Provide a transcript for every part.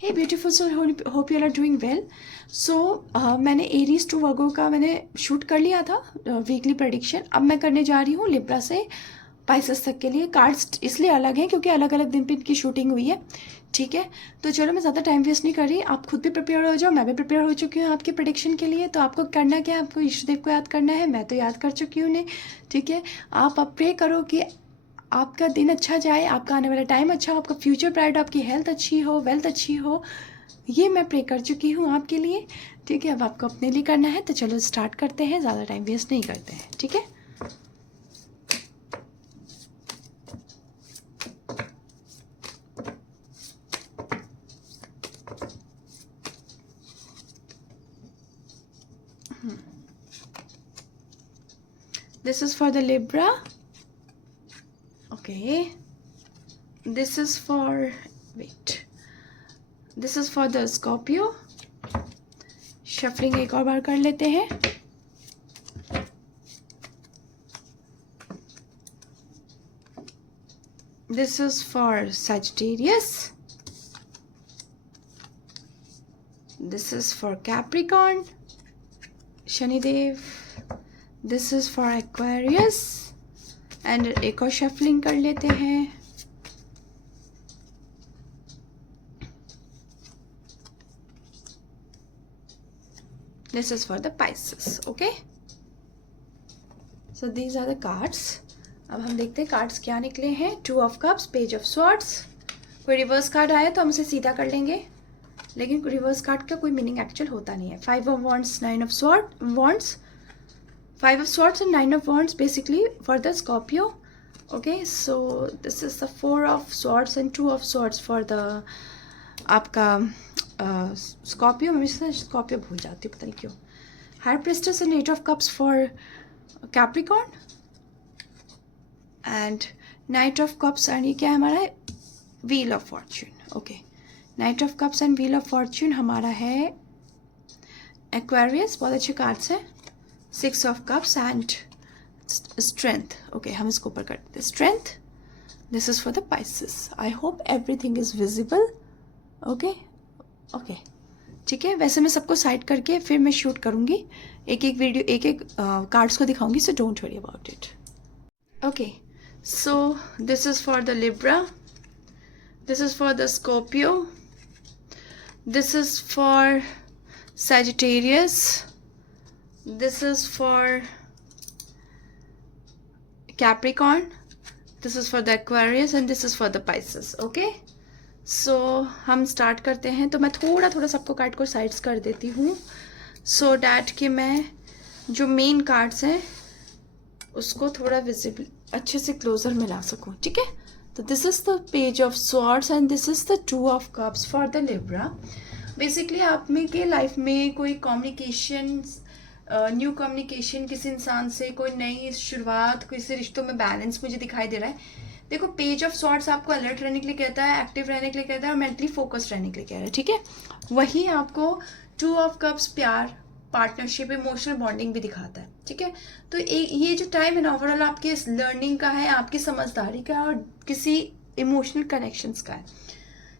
Hey beautiful soul, hope you are doing well. So मैंने Aries to वर्गो का मैंने shoot कर लिया था वीकली प्रेडिक्शन। अब मैं करने जा रही हूँ लिब्रा से पाइसेस तक के लिए। कार्ड्स इसलिए अलग हैं क्योंकि अलग अलग दिन पे इनकी शूटिंग हुई है। ठीक है, तो चलो मैं ज़्यादा टाइम वेस्ट नहीं कर रही, आप खुद भी प्रिपेयर हो जाओ, मैं भी प्रिपेयर हो चुकी हूँ आपकी प्रेडिक्शन के लिए। तो आपको करना क्या है, आपको ईष्टदेव को याद करना है, मैं तो याद कर चुकी हूँ उन्हें। ठीक है, आप अब प्रे करो कि आपका दिन अच्छा जाए, आपका आने वाला टाइम अच्छा हो, आपका फ्यूचर ब्राइट, आपकी हेल्थ अच्छी हो, वेल्थ अच्छी हो, ये मैं प्रे कर चुकी हूँ आपके लिए। ठीक है, अब आपको अपने लिए करना है, तो चलो स्टार्ट करते हैं, ज़्यादा टाइम वेस्ट नहीं करते हैं। ठीक है, this is for the Libra. Okay, this is for, wait, this is for the Scorpio. Shuffling एक और बार कर लेते हैं। This is for Sagittarius. This is for Capricorn, Shanidev. This is for Aquarius and एक और शफलिंग कर लेते हैं। This is for the Pisces. Okay, so these are the cards. अब हम देखते हैं कार्ड्स क्या निकले हैं। 2 of Cups, Page of Swords। कोई रिवर्स कार्ड आया तो हम उसे सीधा कर लेंगे, लेकिन रिवर्स कार्ड का कोई मीनिंग एक्चुअल होता नहीं है। 5 of Wands, 9 of Wands, 5 of Swords and 9 of Wands basically for the Scorpio. Okay, so this is the 4 of Swords and 2 of Swords for the आपका Scorpio। मैं Scorpio भूल जाती हूँ, पता नहीं क्यों। High Priestess and 8 of Cups for Capricorn and Knight of Cups and ये क्या है हमारा, Wheel of Fortune। Okay, Knight of Cups and Wheel of Fortune हमारा है Aquarius। बहुत अच्छे कार्ड्स हैं। 6 of Cups and Strength। Okay, हम इसको ऊपर करते हैं, Strength। This is for the Pisces। I hope everything is visible। Okay, okay, ठीक है। वैसे मैं सबको साइड करके फिर मैं शूट करूँगी, एक एक वीडियो एक एक कार्ड्स को दिखाऊंगी, so don't worry about it। Okay, so this is for the Libra, this is for the Scorpio, this is for Sagittarius, this is for Capricorn, this is for the Aquarius and this is for the Pisces। Okay, so हम start करते हैं। तो मैं थोड़ा थोड़ा सबको card को sides कर देती हूँ, सो डैट कि मैं जो मेन कार्ड्स हैं उसको थोड़ा विजिबल अच्छे से क्लोजर में ला सकूँ। ठीक है, तो this is the page of swords and this is the 2 of cups for the Libra. Basically आप में के लाइफ में कोई कम्युनिकेशन, न्यू कम्युनिकेशन किसी इंसान से, कोई नई शुरुआत, किसी रिश्तों में बैलेंस मुझे दिखाई दे रहा है। देखो, पेज ऑफ स्वॉर्ड्स आपको अलर्ट रहने के लिए कहता है, एक्टिव रहने के लिए कहता है और मेंटली फोकस्ड रहने के लिए कह रहा है। ठीक है, वही आपको 2 ऑफ कप्स प्यार, पार्टनरशिप, इमोशनल बॉन्डिंग भी दिखाता है। ठीक है, तो ये जो टाइम है ना ओवरऑल आपके लर्निंग का है, आपकी समझदारी का है और किसी इमोशनल कनेक्शंस का है।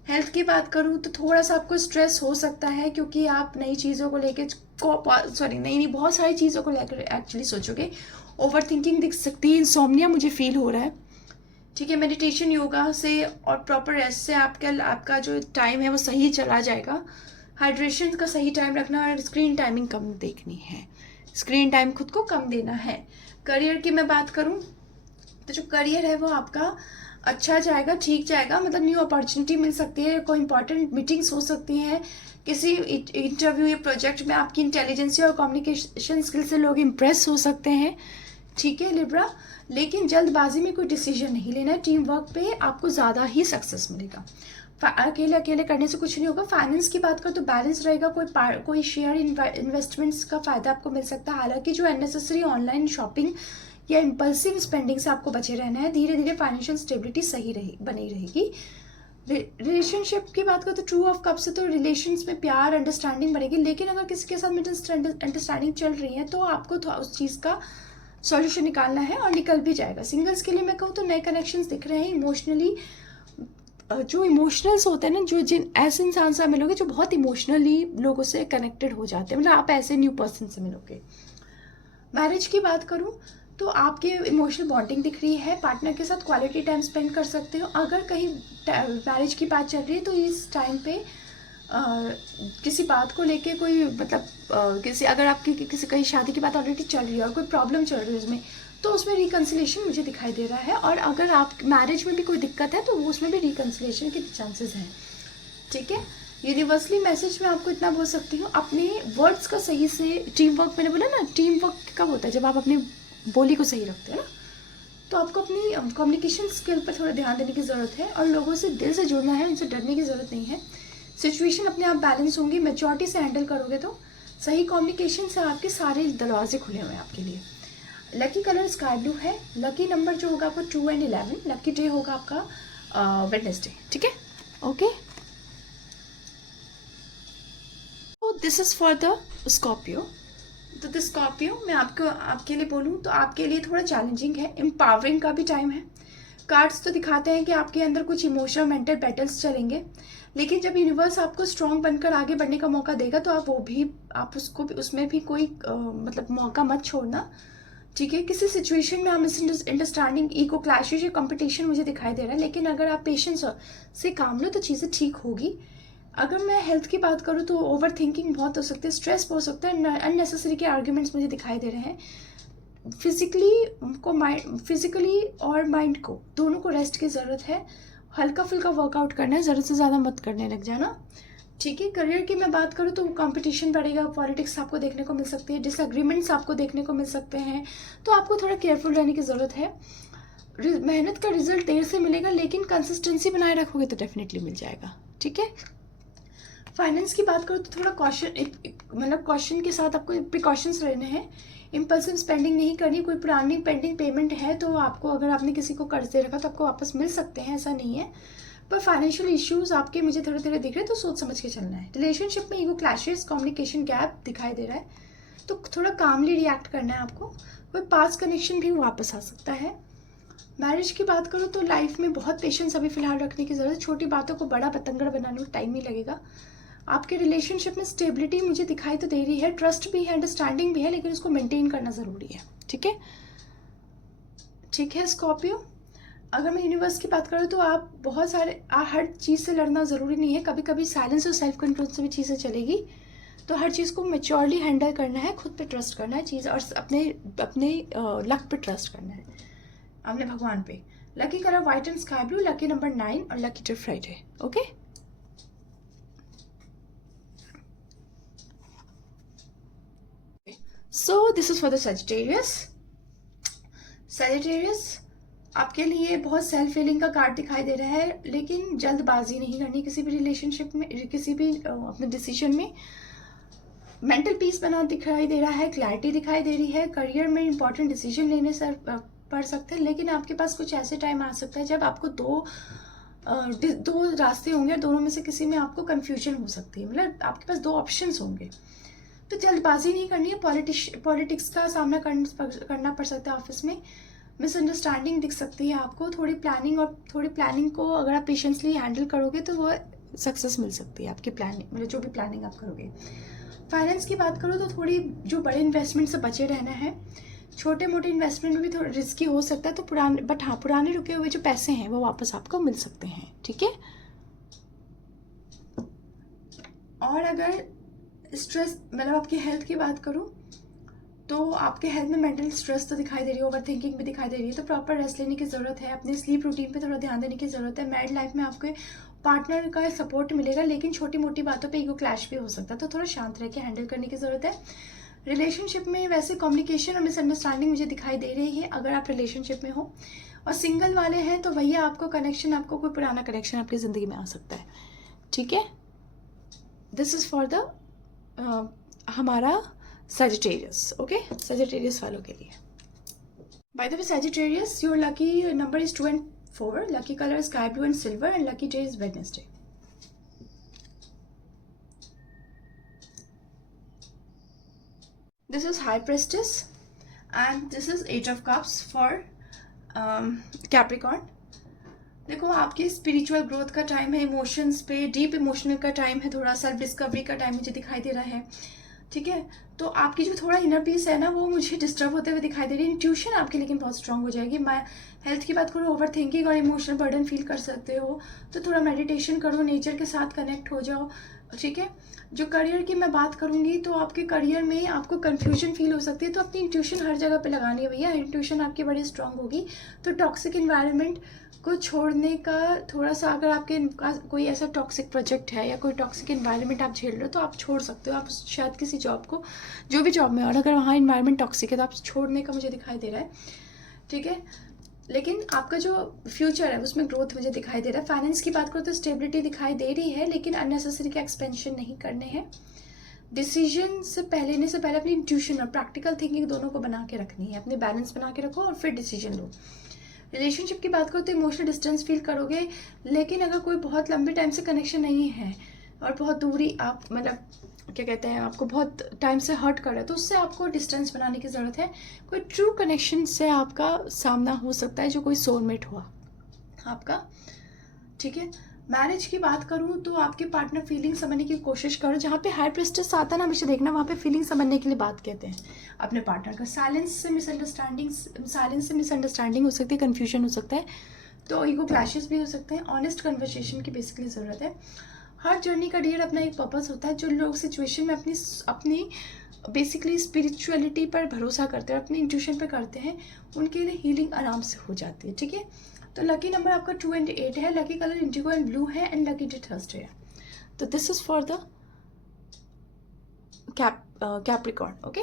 हेल्थ की बात करूँ तो थोड़ा सा आपको स्ट्रेस हो सकता है क्योंकि आप नई चीज़ों को लेके नई बहुत सारी चीज़ों को लेकर एक्चुअली सोचोगे। ओवर थिंकिंग दिख सकती है, इंसोम्निया मुझे फील हो रहा है। ठीक है, मेडिटेशन, योगा से और प्रॉपर रेस्ट से आपका जो टाइम है वो सही चला जाएगा। हाइड्रेशन का सही टाइम रखना और स्क्रीन टाइमिंग कम देखनी है, स्क्रीन टाइम खुद को कम देना है। करियर की मैं बात करूं तो जो करियर है वो आपका अच्छा जाएगा, ठीक जाएगा, मतलब न्यू अपॉर्चुनिटी मिल सकती है, कोई इंपॉर्टेंट मीटिंग्स हो सकती हैं, किसी इंटरव्यू या प्रोजेक्ट में आपकी इंटेलिजेंस और कम्युनिकेशन स्किल से लोग इम्प्रेस हो सकते हैं। ठीक है लिब्रा, लेकिन जल्दबाजी में कोई डिसीजन नहीं लेना है। टीम वर्क पे आपको ज़्यादा ही सक्सेस मिलेगा, अकेले करने से कुछ नहीं होगा। फाइनेंस की बात करो तो बैलेंस रहेगा, कोई शेयर इन्वेस्टमेंट्स का फ़ायदा आपको मिल सकता है। हालांकि जो अननेसेसरी ऑनलाइन शॉपिंग या इम्पल्सिव स्पेंडिंग से आपको बचे रहना है। धीरे धीरे फाइनेंशियल स्टेबिलिटी सही बनी रहेगी। रिलेशनशिप की बात करो तो 2 ऑफ कप से तो रिलेशंस में प्यार, अंडरस्टैंडिंग बढ़ेगी, लेकिन अगर किसी के साथ अंडरस्टैंडिंग चल रही है तो आपको उस चीज़ का सॉल्यूशन निकालना है और निकल भी जाएगा। सिंगल्स के लिए मैं कहूँ तो नए कनेक्शंस दिख रहे हैं, इमोशनली जो इमोशनल्स होते हैं ना, जो जिन ऐसे इंसान से आप मिलोगे जो बहुत इमोशनली लोगों से कनेक्टेड हो जाते हैं, मतलब आप ऐसे न्यू पर्सन से मिलोगे। मैरिज की बात करूं तो आपके इमोशनल बॉन्डिंग दिख रही है, पार्टनर के साथ क्वालिटी टाइम स्पेंड कर सकते हो। अगर कहीं मैरिज की बात चल रही है तो इस टाइम पे किसी बात को लेके कोई मतलब किसी अगर आपकी किसी कहीं शादी की बात ऑलरेडी चल रही है और कोई प्रॉब्लम चल रही है उसमें, तो उसमें रिकन्सिलेशन मुझे दिखाई दे रहा है। और अगर आप मैरिज में भी कोई दिक्कत है तो उसमें भी रिकन्सिलेशन के चांसेस हैं। ठीक है, यूनिवर्सली मैसेज में आपको इतना बोल सकती हूँ, अपने वर्ड्स का सही से टीम वर्क, मैंने बोला ना टीम वर्क कब होता है, जब आप अपनी बोली को सही रखते हो ना, तो आपको अपनी कम्युनिकेशन स्किल पर थोड़ा ध्यान देने की ज़रूरत है और लोगों से दिल से जुड़ना है, उनसे डरने की ज़रूरत नहीं है। सिचुएशन अपने आप बैलेंस होंगी, मेच्योरिटी से हैंडल करोगे तो सही कम्युनिकेशन से आपके सारे दरवाजे खुले हुए हैं आपके लिए। लकी कलर स्काई ब्लू है। लकी नंबर जो होगा आपका 2 और 11। लकी डे होगा आपका वेडनेसडे। ठीक है, okay. This is for the Scorpio. तो द स्कॉर्पियो मैं आपके लिए बोलूँ तो आपके लिए थोड़ा चैलेंजिंग है, एम्पावरिंग का भी टाइम है। कार्ड्स तो दिखाते हैं कि आपके अंदर कुछ इमोशनल मेंटल बैटल्स चलेंगे, लेकिन जब यूनिवर्स आपको स्ट्रॉन्ग बनकर आगे बढ़ने का मौका देगा तो आप उसको भी उसमें भी कोई मतलब मौका मत छोड़ना। ठीक है, किसी सिचुएशन में आप मिसअंडरस्टैंडिंग, ईगो क्लैशेज या कंपटीशन मुझे दिखाई दे रहा है, लेकिन अगर आप पेशेंस से काम लो तो चीज़ें ठीक होगी। अगर मैं हेल्थ की बात करूँ तो ओवर थिंकिंग बहुत हो सकती है, स्ट्रेस हो सकता है, अननेसेसरी के आर्ग्यूमेंट्स मुझे दिखाई दे रहे हैं। फिजिकली और माइंड को दोनों को रेस्ट की ज़रूरत है। हल्का फुल्का वर्कआउट करना है, ज़रूरत से ज़्यादा मत करने लग जाना। ठीक है, करियर की मैं बात करूँ तो कंपटीशन बढ़ेगा, पॉलिटिक्स आपको देखने को मिल सकती है, डिसएग्रीमेंट्स आपको देखने को मिल सकते हैं, तो आपको थोड़ा केयरफुल रहने की ज़रूरत है। मेहनत का रिजल्ट देर से मिलेगा, लेकिन कंसिस्टेंसी बनाए रखोगे तो डेफिनेटली मिल जाएगा। ठीक है, फाइनेंस की बात करूँ तो थोड़ा कॉशन, मतलब कॉशन के साथ आपको प्रिकॉशंस लेने हैं। इम्पल्सिव स्पेंडिंग नहीं करनी। कोई पुरानी पेंडिंग पेमेंट है तो आपको, अगर आपने किसी को कर्ज दे रखा तो आपको वापस मिल सकते हैं, ऐसा नहीं है। पर फाइनेंशियल इश्यूज आपके मुझे थोड़े थोड़े दिख रहे हैं, तो सोच समझ के चलना है। रिलेशनशिप में ईगो क्लैशेस, कम्युनिकेशन गैप दिखाई दे रहा है, तो थोड़ा कामली रिएक्ट करना है आपको। कोई पास्ट कनेक्शन भी वापस आ सकता है। मैरिज की बात करूँ तो लाइफ में बहुत पेशेंस अभी फिलहाल रखने की ज़रूरत है। छोटी बातों को बड़ा पतंगड़ बनाने में टाइम ही लगेगा। आपके रिलेशनशिप में स्टेबिलिटी मुझे दिखाई तो दे रही है, ट्रस्ट भी है, अंडरस्टैंडिंग भी है, लेकिन उसको मेंटेन करना ज़रूरी है। ठीक है, ठीक है स्कॉर्पियो। अगर मैं यूनिवर्स की बात करूँ तो आप बहुत सारे हर चीज़ से लड़ना ज़रूरी नहीं है, कभी कभी साइलेंस और सेल्फ कंट्रोल से भी चीज़ें चलेगी। तो हर चीज़ को मेच्योरली हैंडल करना है, खुद पे ट्रस्ट करना है चीज़, और अपने अपने लक पे ट्रस्ट करना है, अपने भगवान पे। Lucky colour white and sky blue. Lucky number 9 और lucky day Friday. Okay, so this is for the Sagittarius. Sagittarius आपके लिए बहुत सेल्फ फीलिंग का कार्ड दिखाई दे रहा है, लेकिन जल्दबाजी नहीं करनी किसी भी रिलेशनशिप में, किसी भी अपने डिसीजन में। मेंटल पीस बना दिखाई दे रहा है, क्लैरिटी दिखाई दे रही है। करियर में इंपॉर्टेंट डिसीजन लेने से पड़ सकते हैं, लेकिन आपके पास कुछ ऐसे टाइम आ सकता है जब आपको दो रास्ते होंगे और दोनों में से किसी में आपको कंफ्यूजन हो सकती है, मतलब आपके पास दो ऑप्शंस होंगे। तो जल्दबाजी नहीं करनी है। पॉलिटिक्स का सामना करना पड़ सकता है ऑफिस में। मिसअंडरस्टैंडिंग दिख सकती है आपको। थोड़ी प्लानिंग को अगर आप पेशेंसली हैंडल करोगे तो वो सक्सेस मिल सकती है आपकी प्लानिंग, मतलब जो भी प्लानिंग आप करोगे। फाइनेंस की बात करो तो थोड़ी जो बड़े इन्वेस्टमेंट से बचे रहना है। छोटे मोटे इन्वेस्टमेंट में भी थोड़ा रिस्की हो सकता है, तो पुराने रुके हुए जो पैसे हैं वो वापस आपको मिल सकते हैं। ठीक है, और अगर स्ट्रेस, मतलब आपकी हेल्थ की बात करूँ तो आपके हेल्थ में मेंटल स्ट्रेस तो दिखाई दे रही है, ओवर थिंकिंग भी दिखाई दे रही है, तो प्रॉपर रेस्ट लेने की ज़रूरत है। अपने स्लीप रूटीन पे थोड़ा ध्यान देने की ज़रूरत है। मैरिड लाइफ में आपके पार्टनर का सपोर्ट मिलेगा, लेकिन छोटी मोटी बातों पे ईगो क्लैश भी हो सकता है, तो थोड़ा शांत रह के हैंडल करने की ज़रूरत है। रिलेशनशिप में वैसे कम्युनिकेशन और मिसअंडरस्टैंडिंग मुझे दिखाई दे रही है अगर आप रिलेशनशिप में हो। और सिंगल वाले हैं तो भैया आपको कोई पुराना कनेक्शन आपकी ज़िंदगी में आ सकता है। ठीक है, दिस इज़ फॉर द हमारा सजिटेरियस। ओके, सजिटेरियस वालों के लिए। By the way Sagittarius, your lucky number is 2 and 4. Lucky colour sky blue and silver and lucky day is Wednesday. This is High Priestess and this is 8 of Cups for Capricorn. देखो आपकी spiritual growth का time है, emotions पे deep emotional का time है, थोड़ा self discovery का time मुझे दिखाई दे रहा है, ठीक है। तो आपकी जो थोड़ा इनर पीस है ना वो मुझे डिस्टर्ब होते हुए दिखाई दे रही है। इंट्यूशन आपकी लेकिन बहुत स्ट्रांग हो जाएगी। मैं हेल्थ की बात करूँ, ओवर थिंकिंग और इमोशनल बर्डन फील कर सकते हो, तो थोड़ा मेडिटेशन करो, नेचर के साथ कनेक्ट हो जाओ, ठीक है। जो करियर की मैं बात करूंगी तो आपके करियर में आपको कंफ्यूजन फील हो सकती है, तो अपनी इंट्यूशन हर जगह पे लगानी है भैया, इंट्यूशन आपकी बड़ी स्ट्रांग होगी। तो टॉक्सिक इन्वायरमेंट को छोड़ने का थोड़ा सा, अगर आपके कोई ऐसा टॉक्सिक प्रोजेक्ट है या कोई टॉक्सिक इन्वायरमेंट आप झेल रहे हो तो आप छोड़ सकते हो। आप शायद किसी जॉब को, जो भी जॉब में, और अगर वहाँ इन्वायरमेंट टॉक्सिक है तो आप छोड़ने का मुझे दिखाई दे रहा है, ठीक है। लेकिन आपका जो फ्यूचर है उसमें ग्रोथ मुझे दिखाई दे रहा है। फाइनेंस की बात करो तो स्टेबिलिटी दिखाई दे रही है, लेकिन अननेसेसरी का एक्सपेंशन नहीं करने हैं। डिसीजन से पहले अपनी इंट्यूशन और प्रैक्टिकल थिंकिंग दोनों को बना के रखनी है, अपने बैलेंस बना के रखो और फिर डिसीजन लो। रिलेशनशिप की बात करो तो इमोशनल डिस्टेंस फील करोगे, लेकिन अगर कोई बहुत लंबे टाइम से कनेक्शन नहीं है और बहुत दूरी, आप मतलब क्या कहते हैं, आपको बहुत टाइम से हर्ट कर रहा है, तो उससे आपको डिस्टेंस बनाने की ज़रूरत है। कोई ट्रू कनेक्शन से आपका सामना हो सकता है, जो कोई सोलमेट हुआ आपका, ठीक है। मैरिज की बात करूँ तो आपके पार्टनर फीलिंग समझने की कोशिश करो। जहाँ पे हाई प्रेस्टेस आता है ना, हमेशा देखना वहाँ पे फीलिंग समझने के लिए बात कहते हैं अपने पार्टनर का। साइलेंस से मिसअंडरस्टैंडिंग हो सकती है, कन्फ्यूजन हो सकता है, तो ईगो क्लैशेस भी हो सकते हैं। ऑनेस्ट कन्वर्सेशन की बेसिकली ज़रूरत है। हर जर्नी का डियर अपना एक पर्पस होता है। जो लोग सिचुएशन में अपनी बेसिकली स्पिरिचुअलिटी पर भरोसा करते हैं, अपनी इंट्यूशन पर करते हैं, उनके लिए हीलिंग आराम से हो जाती है, ठीक है। तो लकी नंबर आपका 2 and 8 है, lucky colour Indigo and blue है, एंड लकी डे थर्सडे है। तो this is for the Capricorn, okay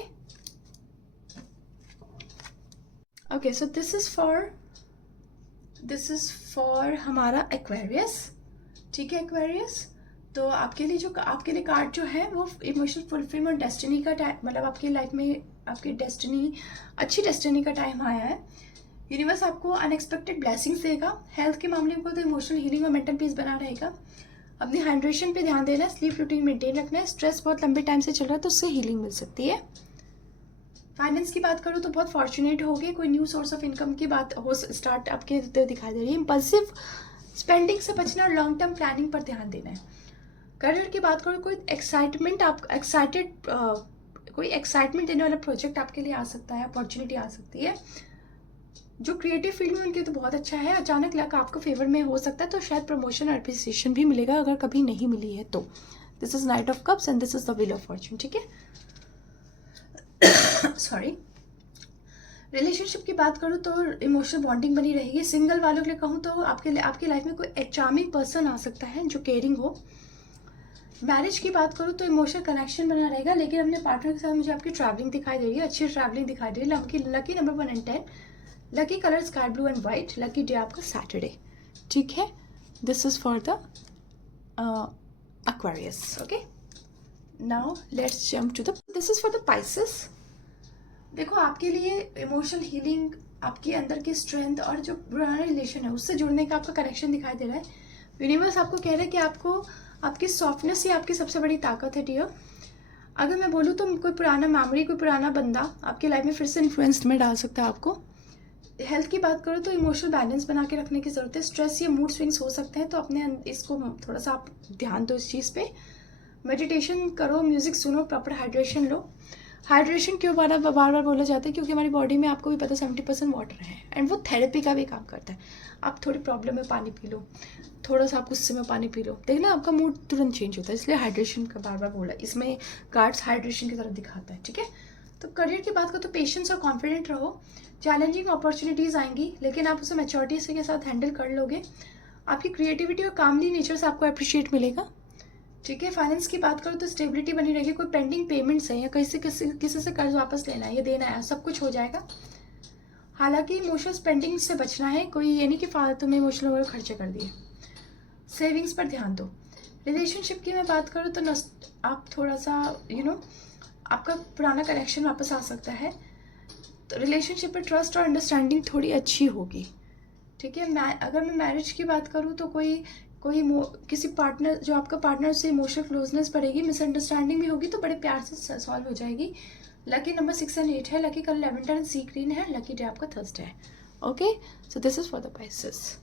okay. So this is for हमारा एक्वेरियस, ठीक है। एक्वेरियस, तो आपके लिए कार्ड जो है वो इमोशनल फुलफिलमेंट, डेस्टिनी का टाइम, मतलब आपकी लाइफ में आपकी अच्छी डेस्टिनी का टाइम आया है। यूनिवर्स आपको अनएक्सपेक्टेड ब्लेसिंग्स देगा। हेल्थ के मामले में तो इमोशनल हीलिंग और मेंटल पीस बना रहेगा। अपनी हाइड्रेशन पे ध्यान देना है, स्लीप रूटीन मेंटेन रखना है। स्ट्रेस बहुत लंबे टाइम से चल रहा है तो उससे हीलिंग मिल सकती है। फाइनेंस की बात करूँ तो बहुत फॉर्चुनेट होगे, कोई न्यू सोर्स ऑफ इनकम की बात हो स्टार्ट आपके दिखाई दे रही है। इम्पल्सिव स्पेंडिंग से बचना और लॉन्ग टर्म प्लानिंग पर ध्यान देना है। करियर की बात करूँ, कोई एक्साइटमेंट देने वाला प्रोजेक्ट आपके लिए आ सकता है, अपॉर्चुनिटी आ सकती है। जो क्रिएटिव फील्ड में उनके तो बहुत अच्छा है। अचानक लक आपको फेवर में हो सकता है, तो शायद प्रमोशन और अप्रिसिएशन भी मिलेगा अगर कभी नहीं मिली है तो। This is night of cups and this is the wheel of Fortune, ठीक है। सॉरी। रिलेशनशिप की बात करूँ तो इमोशनल बॉन्डिंग बनी रहेगी। सिंगल वालों के लिए कहूँ तो आपकी लाइफ में कोई चार्मिंग पर्सन आ सकता है जो केयरिंग हो। मैरिज की बात करूँ तो इमोशनल कनेक्शन बना रहेगा, लेकिन अपने पार्टनर के साथ मुझे आपकी ट्रैवलिंग दिखाई दे रही है, अच्छी ट्रैवलिंग दिखाई दे रही है। Lucky number 1 and 10, lucky colour sky blue and white, lucky day आपका सैटरडे, ठीक है। This is for the Aquarius, okay. Now let's jump to the this is for the Pisces. देखो आपके लिए इमोशनल हीलिंग, आपके अंदर की स्ट्रेंथ और जो पुराना रिलेशन है उससे जुड़ने का आपका कनेक्शन दिखाई दे रहा है। यूनिवर्स आपको कह रहा है कि आपकी सॉफ्टनेस ही आपकी सबसे बड़ी ताकत है डियर। अगर मैं बोलूँ तो कोई पुराना मेमोरी, कोई पुराना बंदा आपकी लाइफ में फिर से इन्फ्लुएंस में डाल सकता है आपको। हेल्थ की बात करो तो इमोशनल बैलेंस बना के रखने की ज़रूरत है। स्ट्रेस या मूड स्विंग्स हो सकते हैं, तो अपने इसको थोड़ा सा आप ध्यान दो इस चीज़ पे। मेडिटेशन करो, म्यूजिक सुनो, प्रॉपर हाइड्रेशन लो। हाइड्रेशन क्यों बार बार बोला जाता है, क्योंकि हमारी बॉडी में आपको भी पता 70% वाटर है, एंड वो थेरेपी का भी काम करता है। आप थोड़ी प्रॉब्लम में पानी पी लो, थोड़ा सा आप गुस्से में पानी पी लो, देखना आपका मूड तुरंत चेंज होता है। इसलिए हाइड्रेशन का बार बार बोला, इसमें कार्ड्स हाइड्रेशन की तरफ दिखाता है, ठीक है। तो करियर की बात करो तो पेशेंस और कॉन्फिडेंट रहो। चैलेंजिंग अपॉर्चुनिटीज़ आएंगी, लेकिन आप उसे मैच्योरिटी से के साथ हैंडल कर लोगे। आपकी क्रिएटिविटी और कामली नेचर से आपको अप्रिशिएट मिलेगा, ठीक है। फाइनेंस की बात करो तो स्टेबिलिटी बनी रहेगी। कोई पेंडिंग पेमेंट्स है या किसी से कर्ज वापस लेना है या देना है, सब कुछ हो जाएगा। हालांकि इमोशनल स्पेंडिंग से बचना है, कोई ये नहीं कि फालतू में इमोशनल वगैरह खर्चे कर दिए। सेविंग्स पर ध्यान दो। रिलेशनशिप की मैं बात करूँ तो आप थोड़ा सा आपका पुराना कनेक्शन वापस आ सकता है। तो रिलेशनशिप में ट्रस्ट और अंडरस्टैंडिंग थोड़ी अच्छी होगी, ठीक है। अगर मैं मैरिज की बात करूँ तो कोई किसी पार्टनर, जो आपका पार्टनर से इमोशनल क्लोजनेस बढ़ेगी, मिसअंडरस्टैंडिंग भी होगी तो बड़े प्यार से सॉल्व हो जाएगी। लकी नंबर 6 and 8 है, lucky colour lavender and sea green है, लकी डे आपका थर्सडे है, okay. So this is for the Pisces.